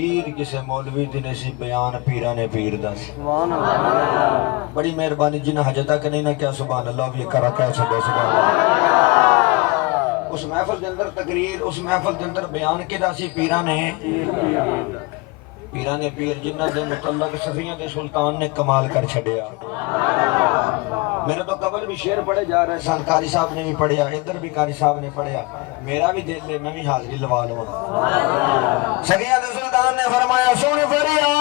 पीर किसे मौलवी दिन सी बयान पीरा ने पीर दा बड़ी मेहरबानी जिन्हें हजे तक नहीं ना क्या सुभान अल्लाह भी करा कह छो सुभान अल्लाह। उस महफिल के अंदर तकरीर उस महफिल के अंदर बयान किया सी पीरा ने पीर जिन्हां दे मुतल्लक सफियां दे सुल्तान ने कमाल कर छड़िया। मेरे तो कबल भी शेर पढ़े जा रहे सन, कारी साहब ने भी पढ़िया, इधर भी कारी साहब ने पढ़िया, मेरा भी दिल है मैं भी हाजिरी लवा लवा। सफियां दे सुल्तान ने फरमाया सुन फरियाद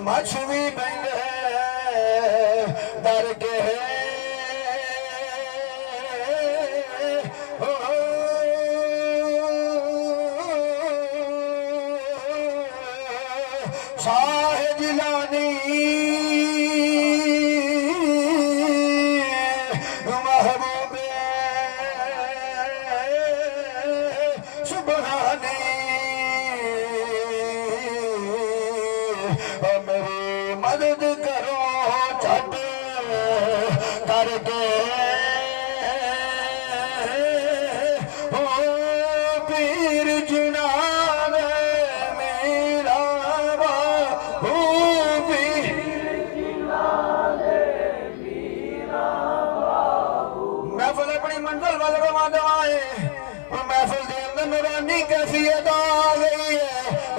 मछली बंगे दर के शाह जिलानी महबूबे सुबहानी मदद करो छट करके ओ पीर जुनान मेरा बाबू महफिल अपनी मंजिल वाल रवा दवाए महफिल के अंदर नूरानी कैफियत आ गई है।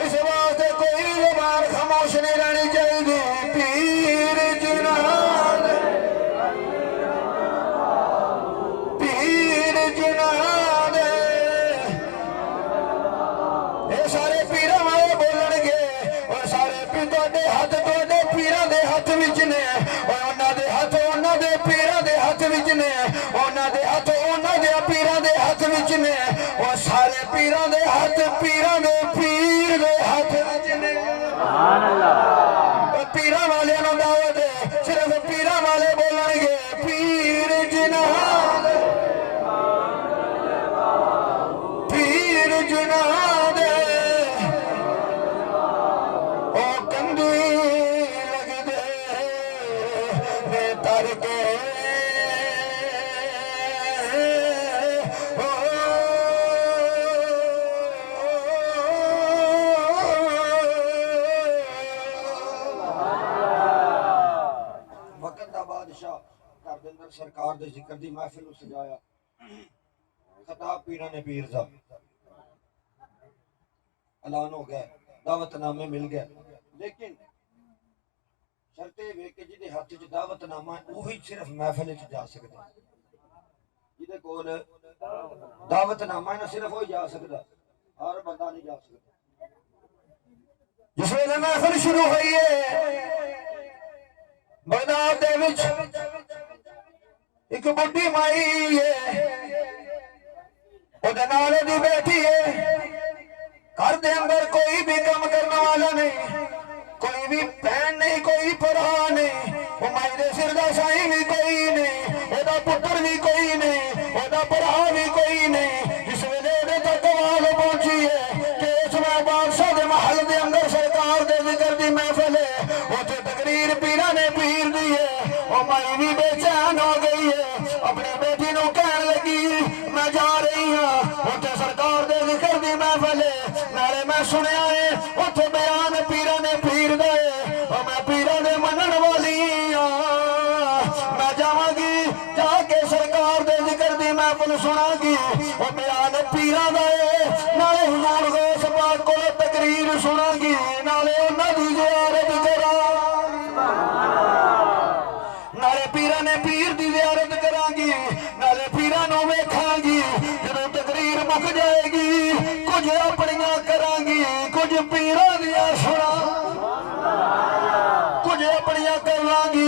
इस वास्ते कोई ज़बान खामोश नहीं रहनी चाहिए। सारे पीरां दे हाथ पीरां दे पीर दे हाथ विच ने सुभान अल्लाह। पीरां वाले नु दावत सिर्फ पीरां वाले बोलणगे पीर जिनाद पीर जिनाद ओ कंदी लगदे ने तर के सरकार दे जिक्र दी महफिल सजाया खताब पीरा ने पीर दा ऐलान हो गया, दावतनामे मिल गए, लेकिन शर्ते वे के जिहदे हाथ च दावतनामा है वही सिर्फ महफिल च जा सकदा, जिहदे कोल दावतनामा है ना सिर्फ वही जा सकदा, हर बंदा नहीं जा सकदा। जिस वेले महफिल शुरू हुई है बगदाद दे विच एक बुढ़ी माई है दी बैठी है, घर दे अंदर कोई भी काम करने वाला नहीं, कोई भी बहन नहीं, कोई भरा नहीं, वो माई दे सिर दा साई भी कोई नहीं, ओदा पुत्र भी कोई नहीं, ओदा भरा भी कोई नहीं। जिस वेले ओदे तक आवाज पहुंची है कि इसमें बादशाह दे महल दे अंदर सरकार दे जिक्र दी महफिल है, उथे तकरीर पीरा ने पीर दी है, वो माई भी बेचैन हो गई है, अपनी बेटी नु कहन लगी मैं जा रही हूं उथे सरकार दे जिक्र दी महफिल नाले मैं सुनिया है उथे बयान पीरा ने पीर दे और मैं पीरा दे मनन वाली मैं जावांगी जाके सरकार दे जिक्र दी महफिल सुनागी और बयान पीरा दा नाले हुजूर गौस पाक को तकरीर सुनागी नाले उन्हां दी ज़ियारत करा नाले पीरा ने पीर दी ज़ियारत करांगी नाले पीरा तैनू वेखांगी जदों तकरीर मुक जाएगी कुछ अपनियां करांगी कुछ पीरां दियां सुना कुछ अपनियां कर लांगी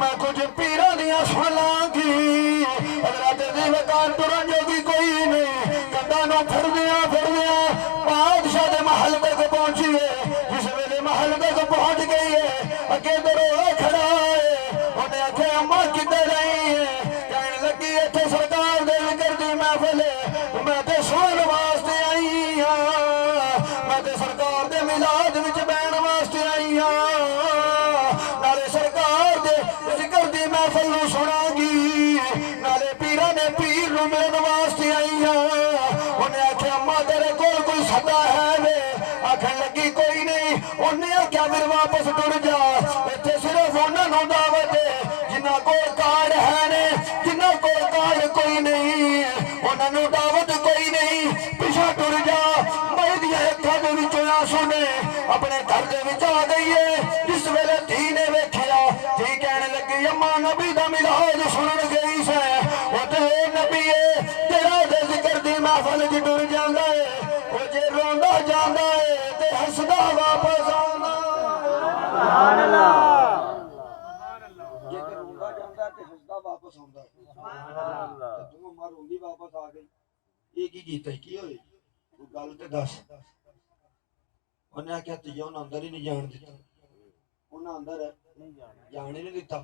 मैं कुछ पीरां दियां सुन लांगी अगला तेरी वकार तुरन जोगी कोई नहीं कंधा नूं फिरदियां बादशाह दे महल तक पहुंची है जिस वेले महल तक पहुंच गई है अगे दरोगा खड़ा है उन्हें आखे अम्मा किधर रही है कहने लगी इत्थे सरकार दे जिक्र दी महफिल मैं ते सुनन वास्ते आई हां मैं ते सरकार दे मिलाद विच बैण वास्ते आई हां नाले सरकार दे जिक्र दी महफिल नूं सुनांगी नाले पीरां ने पीर नूं मिलण वास्ते आई हां उन्हें आखे अम्मा तेरे कोल कोई सदा है वे आखन लगी कोई नहीं उन्हें आख्या फिर वापस टुर जा इत्थे सिर्फ उन्होंने दावत है जिन्हां कोल कार्ड है ने जिन्हां कोल कार्ड कोई नहीं उन्होंने दावत कोई नहीं पिछा टुर जा मई दी अखां दे विचों आंसू ने अपने घर दे विच आ गई है जिस वेले धी ने वेखिया धी कहने लगी अम्मा नबी दा मिलाद सुनन गई से ओते नबी है तेरा दे जिक्र दी महफिल च टुर जांदा है ओ जे रोंदा जांदा है ते हसदा वापस आंदा सुभान अल्लाह जे रोंदा जांदा ते हसदा वापस आंदा सुभान अल्लाह तू अम्मा रोंदी वापस आ गई ये की कीता की होए तू गल ते दस उन्हें आख्या तुझे उन्हें अंदर ही नहीं जान दिता उन्हें अंदर जाने नहीं दिता